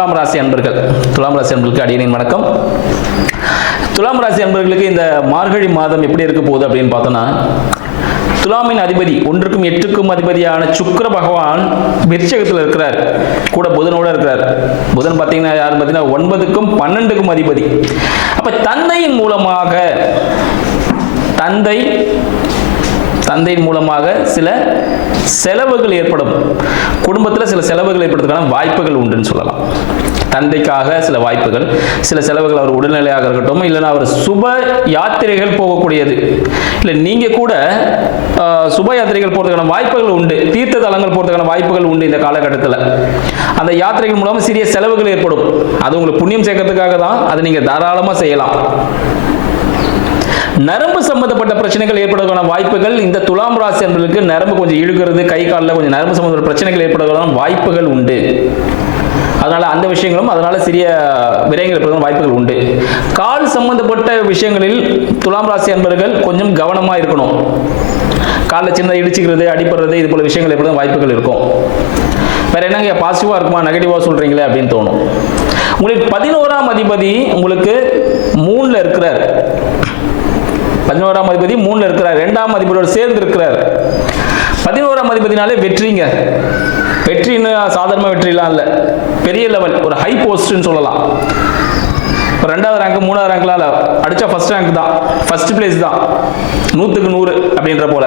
துலாம் ராசி அன்பர்களுக்கு அடியனின் வணக்கம். துலாம் ராசி அன்பர்களுக்கு இந்த மார்கழி மாதம் எப்படி இருக்க போகுது அப்படின்னு பார்த்தோன்னா, துலாமின் அதிபதி 1க்கும் 8க்கும் அதிபதியான சுக்கிர பகவான் விருச்சிகத்தில் இருக்கிறார், கூட புதனோட இருக்கிறார். புதன் பார்த்தீங்கன்னா யார் பார்த்தீங்கன்னா 9க்கும் 12க்கும் அதிபதி. அப்ப தந்தையின் மூலமாக சில செலவுகள் ஏற்படும், குடும்பத்தில் சில செலவுகள் ஏற்படுறதுக்கான வாய்ப்புகள் உண்டுன்னு சொல்லலாம். தந்தைக்காக சில வாய்ப்புகள், சில செலவுகள் அவர் உடல்நிலையாக இருக்கட்டும், இல்லைன்னா அவர் சுப யாத்திரைகள் போகக்கூடியது, இல்லை நீங்கள் கூட சுப யாத்திரைகள் போகிறதுக்கான வாய்ப்புகள் உண்டு, தீர்த்த தலங்கள் போகிறதுக்கான வாய்ப்புகள் உண்டு. இந்த காலகட்டத்தில் அந்த யாத்திரைகள் மூலமாக சிறிய செலவுகள் ஏற்படும். அது உங்களுக்கு புண்ணியம் சேர்க்கறதுக்காக தான், அதை நீங்கள் தாராளமாக செய்யலாம். நரம்பு சம்பந்தப்பட்ட பிரச்சனைகள் ஏற்படுவதற்கான வாய்ப்புகள் இந்த துலாம் ராசி என்பதற்கு, நரம்பு கொஞ்சம் இழுக்கிறது, கை காலில் கொஞ்சம் நரம்பு சம்பந்தப்பட்ட பிரச்சனைகள் ஏற்படுவதற்கான வாய்ப்புகள் உண்டு. அதனால அந்த விஷயங்களும், அதனால சிறிய விரயங்கள் ஏற்படுவதற்கான வாய்ப்புகள் உண்டு. கால் சம்பந்தப்பட்ட விஷயங்களில் துலாம் ராசி என்பவர்கள் கொஞ்சம் கவனமா இருக்கணும். காலில் சின்னதாக இடிச்சுக்கிறது, அடிப்படுறது, இது போல விஷயங்கள் ஏற்படுவதற்கான வாய்ப்புகள் இருக்கும். வேற என்னங்க பாசிட்டிவா இருக்குமா நெகட்டிவா சொல்றீங்களே அப்படின்னு தோணும். உங்களுக்கு 11ஆம் அதிபதி உங்களுக்கு 3ல இருக்கிறார். 11ஆம் அதிபதி 3ல இருக்கிறார், 2ஆம் அதிபதியோடு சேர்ந்து இருக்கிறார். 11ஆம் அதிபதினாலே வெற்றிங்க. வெற்றின்னு சாதாரண வெற்றிலாம் இல்லை, பெரிய லெவல், ஒரு ஹை போஸ்ட்னு சொல்லலாம். 2வது ரேங்க் 3வது ரேங்க்லாம் அடிச்சா ஃபர்ஸ்ட் ரேங்க் தான், ஃபர்ஸ்ட் பிளேஸ் தான், 100க்கு 100 அப்படின்ற போல.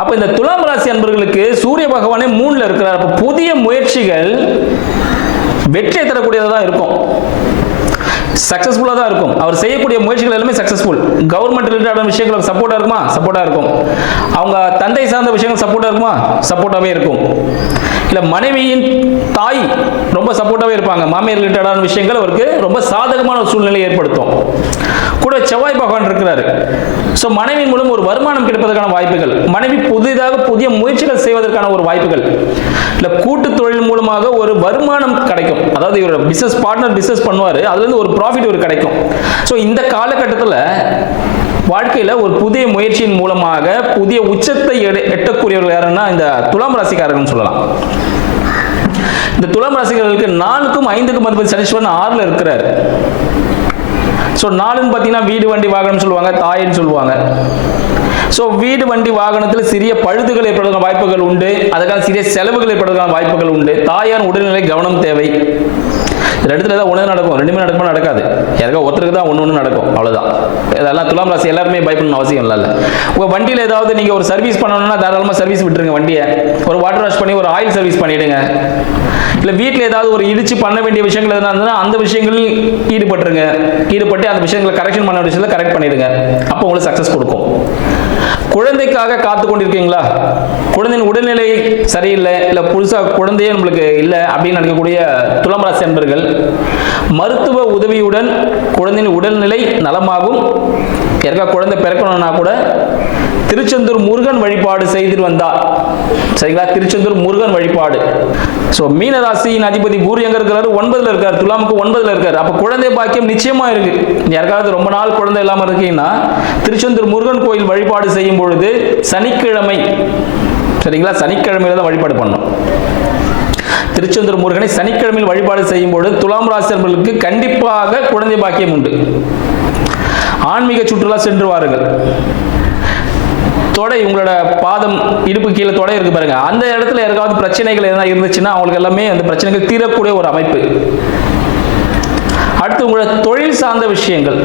அப்ப இந்த துலாம் ராசி அன்பர்களுக்கு சூரிய பகவானே 3ல இருக்கிறார். அப்ப புதிய முயற்சிகள் வெற்றியை தரக்கூடியதாக தான் இருக்கும், சக்சஸ்ஃபுல்லாக தான் இருக்கும். அவர் செய்யக்கூடிய முயற்சிகள் எல்லாமே சக்சஸ்ஃபுல். கவர்மெண்ட் ரிலேட்டடான விஷயங்களுக்கு சப்போர்ட்டாக இருக்குமா? சப்போர்ட்டாக இருக்கும். அவங்க தந்தை சார்ந்த விஷயங்கள் சப்போர்ட்டாக இருக்குமா? சப்போர்ட்டாகவே இருக்கும். இல்லை மனைவியின் தாய் ரொம்ப சப்போர்ட்டாகவே இருப்பாங்க. மாமியார் ரிலேட்டடான விஷயங்கள் அவருக்கு ரொம்ப சாதகமான ஒரு சூழ்நிலை ஏற்படுத்தும். கூட செவ்வாய் பகவான் இருக்கிறாரு. ஸோ மனைவியின் மூலம் ஒரு வருமானம் கிடைப்பதற்கான வாய்ப்புகள், மனைவி புதிய முயற்சிகள் செய்வதற்கான ஒரு வாய்ப்புகள், இல்லை கூட்டு தொழில் மூலமாக ஒரு வருமானம் கிடைக்கும். அதாவது இவர் பிசினஸ் பார்ட்னர் பிசினஸ் பண்ணுவார், அதுலேருந்து ஒரு ப்ராஃபிட் ஒரு கிடைக்கும். ஸோ இந்த காலகட்டத்தில் வாழ்க்கையில் ஒரு புதிய முயற்சியின் மூலமாக புதிய உச்சத்தை எட்டக்கூடியவர்கள் யாருன்னா இந்த துலாம் ராசிக்காரர்கள் சொல்லலாம். இந்த துலாம் ராசிக்காரர்களுக்கு 4க்கும் 5க்கும் அதிபதி சனீஸ்வரன் 6ல இருக்கிறார். ஸோ 4ன்னு பார்த்தீங்கன்னா வீடு வண்டி வாகனம் சொல்லுவாங்க, தாயின்னு சொல்லுவாங்க. ஸோ வீடு வண்டி வாகனத்தில் சிறிய பழுதுகள் ஏற்படுவதற்கான வாய்ப்புகள் உண்டு, அதுக்கான சிறிய செலவுகள் ஏற்படுவதற்கான வாய்ப்புகள் உண்டு. தாயார் உடல்நிலை கவனம் தேவை. இடத்துல தான் ஒன்று நடக்கும், 2மே நடக்குமா? நடக்காது. யாருக்கா ஒருத்தருக்கு தான் ஒன்று நடக்கும், அவ்வளோதான். இதெல்லாம் துலாம் ராசி எல்லாருமே பயப்படணும் அவசியம் இல்லை. உங்கள் வண்டியில் ஏதாவது நீங்கள் ஒரு சர்வீஸ் பண்ணணும்னா தாராளமாக சர்வீஸ் விட்டுருங்க. வண்டியை ஒரு வாட்டர் வாஷ் பண்ணி ஒரு ஆயில் சர்வீஸ் பண்ணிவிடுங்க. இல்லை வீட்டில் ஏதாவது ஒரு இடிச்சு பண்ண வேண்டிய விஷயங்கள் எதுனா இருந்ததுன்னா அந்த விஷயங்களில் ஈடுபட்டு அந்த விஷயங்களை கரெக்ஷன் பண்ண வேண்டிய விஷயத்தில் கரெக்ட் பண்ணிவிடுங்க. அப்போ உங்களுக்கு சக்ஸஸ் கொடுக்கும். குழந்தைக்காக காத்து கொண்டிருக்கீங்களா? குழந்தையின் உடல்நிலை சரியில்லை, இல்லை புதுசாக குழந்தையே நம்மளுக்கு இல்லை அப்படின்னு நினைக்கக்கூடிய துலாம் ராசி அன்பர்கள், மருத்துவ உதவியுடன் குழந்தையின் உடல்நிலை நலமாகும். யாருக்கா குழந்தை பிறக்கணும்னா கூட திருச்செந்தூர் முருகன் வழிபாடு செய்துட்டு வந்தா சரிங்களா? திருச்செந்தூர் முருகன் வழிபாடு. ஸோ மீன ராசியின் அதிபதி குரு எங்க இருக்கிறாரு? 9ல இருக்காரு. துலாமுக்கு 9ல இருக்காரு. அப்போ குழந்தை பாக்கியம் நிச்சயமா இருக்கு. யாருக்காவது ரொம்ப நாள் குழந்தை இல்லாம இருக்கீங்கன்னா திருச்செந்தூர் முருகன் கோயில் வழிபாடு செய்யும் பொழுது சனிக்கிழமை, சரிங்களா, சனிக்கிழமையில தான் வழிபாடு பண்ணணும். திருச்செந்தூர் முருகனை சனிக்கிழமையில் வழிபாடு செய்யும் பொழுது துலாம் ராசியர்களுக்கு கண்டிப்பாக குழந்தை பாக்கியம் உண்டு. ஆன்மீக சுற்றுலா சென்று வாருங்கள். தொடை, உங்களோட பாதம் இடுப்பு கீழே தொடை இருக்கு பாருங்க, அந்த இடத்துல யாருக்காவது பிரச்சனைகள் எதனா இருந்துச்சுன்னா அவங்களுக்கு எல்லாமே அந்த பிரச்சனைகள் தீரக்கூடிய ஒரு அமைப்பு. அடுத்து உங்களோட தொழில் சார்ந்த விஷயங்கள்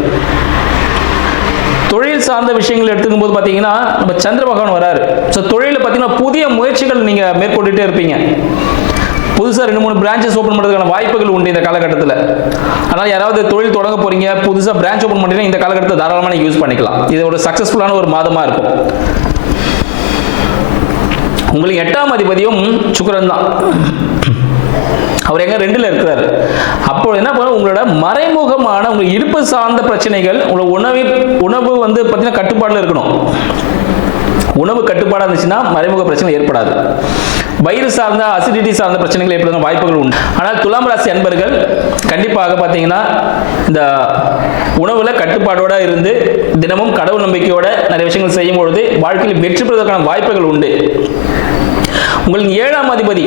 எடுத்துக்கும் போது பார்த்தீங்கன்னா நம்ம சந்திர பகவான் வராரு. ஸோ தொழிலில் பார்த்தீங்கன்னா புதிய முயற்சிகள் நீங்கள் மேற்கொண்டுட்டே இருப்பீங்க. புதுசாக 2-3 பிரான்ச்சஸ் ஓப்பன் பண்ணுறதுக்கான வாய்ப்புகள் உண்டு இந்த காலகட்டத்தில். அதனால் யாராவது தொழில் தொடங்க போறீங்க, புதுசாக பிரான்ச் ஓப்பன் பண்ணுறீங்கன்னா இந்த காலகட்டத்தை தாராளமாக நீங்கள் யூஸ் பண்ணிக்கலாம். இது ஒரு சக்ஸஸ்ஃபுல்லான ஒரு மாதமாக இருக்கும். உங்களுக்கு 8ஆம் அதிபதியும் சுக்கிரன் தான். அவர் எங்க 2ல இருக்கிறாரு. அப்போ என்ன பண்ணும், உங்களோட மறைமுகமான உங்கள் இருப்பு சார்ந்த பிரச்சனைகள், உங்களோட உணவு வந்து பார்த்தீங்கன்னா கட்டுப்பாட்டில் இருக்கணும். உணவு கட்டுப்பாடாக இருந்துச்சுன்னா மறைமுக பிரச்சனை ஏற்படாது. வயிறு சார்ந்த அசிடிட்டி சார்ந்த பிரச்சனைகள் ஏற்படுற வாய்ப்புகள் உண்டு. ஆனால் துலாம் ராசி அன்பர்கள் கண்டிப்பாக பார்த்தீங்கன்னா இந்த உணவுல கட்டுப்பாடோட இருந்து தினமும் கடவுள் நம்பிக்கையோட நிறைய விஷயங்கள் செய்யும் பொழுது வாழ்க்கையில் வெற்றி பெறுவதற்கான வாய்ப்புகள் உண்டு. உங்களின் 7ஆம் அதிபதி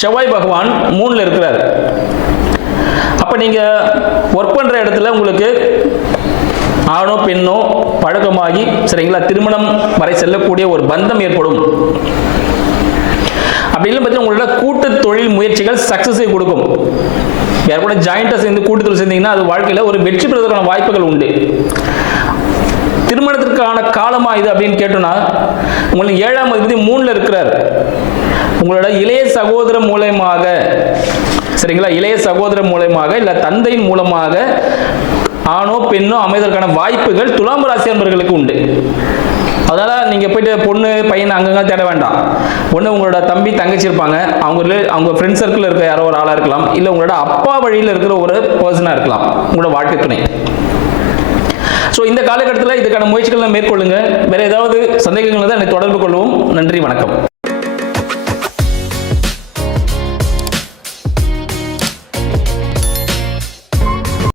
செவ்வாய் பகவான் 3ல இருக்கிறார். அப்போ நீங்கள் ஒர்க் பண்ணுற இடத்துல உங்களுக்கு ஆணோ பெண்ணோ பழக்கமாகி சரிங்களா திருமணம் வரை செல்லக்கூடிய ஒரு பந்தம் ஏற்படும். அப்படி இல்லை பார்த்தீங்கன்னா உங்களோட கூட்டு தொழில் முயற்சிகள் சக்ஸஸை கொடுக்கும். யார் கூட ஜாயிண்டாக சேர்ந்து கூட்டு தொழில் சேர்ந்தீங்கன்னா அது வாழ்க்கையில் ஒரு வெற்றி பெறுவதற்கான வாய்ப்புகள் உண்டு. திருமணத்திற்கான காலமா இது அப்படின்னு கேட்டோம்னா உங்களுக்கு 7ஆம் அதிபதி 3ல் இருக்கிறார். உங்களோட இளைய சகோதரர் மூலமாக சரிங்களா, இளைய சகோதரர் மூலமாக இல்லை தந்தையின் மூலமாக ஆணோ பெண்ணோ அமைவதற்கான வாய்ப்புகள் துலாம் ராசி அன்பர்களுக்கு உண்டு. அதனால நீங்க போயிட்டு பொண்ணு பையன் அங்கங்க தேட வேண்டாம். ஒன்று உங்களோட தம்பி தங்கச்சி இருப்பாங்க, அவங்க ஃப்ரெண்ட் சர்க்கிள் இருக்க யாரோ ஒரு ஆளா இருக்கலாம், இல்லை உங்களோட அப்பா வழியில் இருக்கிற ஒரு பர்சனா இருக்கலாம் உங்களோட வாழ்க்கை துணை. ஸோ இந்த காலகட்டத்தில் இதுக்கான முயற்சிகளை மேற்கொள்ளுங்க. வேற ஏதாவது சந்தேகங்கள் தான் என்னை தொடர்பு கொள்வோம். நன்றி, வணக்கம்.